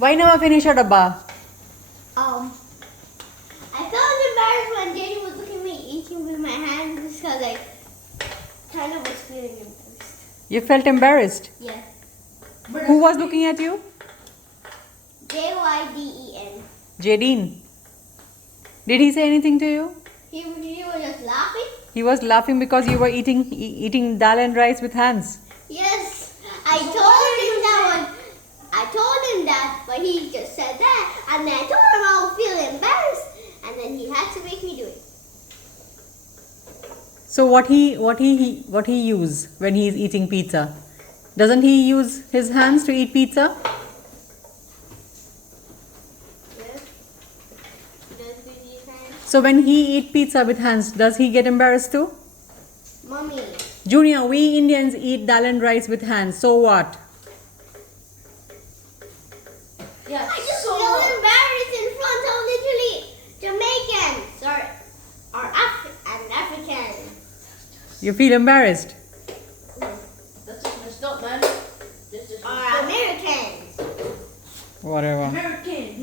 Why never finish your dabba? I felt embarrassed when Daddy was looking at me eating with my hands because I kind of was feeling embarrassed. You felt embarrassed? Yeah. Who was looking at you? Jyden. Jadine. Did he say anything to you? He was just laughing. He was laughing because you were eating dal and rice with hands. Yes. I told him that, but he just said that, and then I told him I would feel embarrassed, and then he had to make me do it. So what he use when he is eating pizza? Doesn't he use his hands to eat pizza? Yes. Does he use hands? So when he eat pizza with hands, does he get embarrassed too? Mommy. Junior, we Indians eat dal and rice with hands. So what? Yeah, I just feel embarrassed in front of literally Jamaicans or Africans. You feel embarrassed? that's just messed up, man. This is Or Americans. Whatever. American.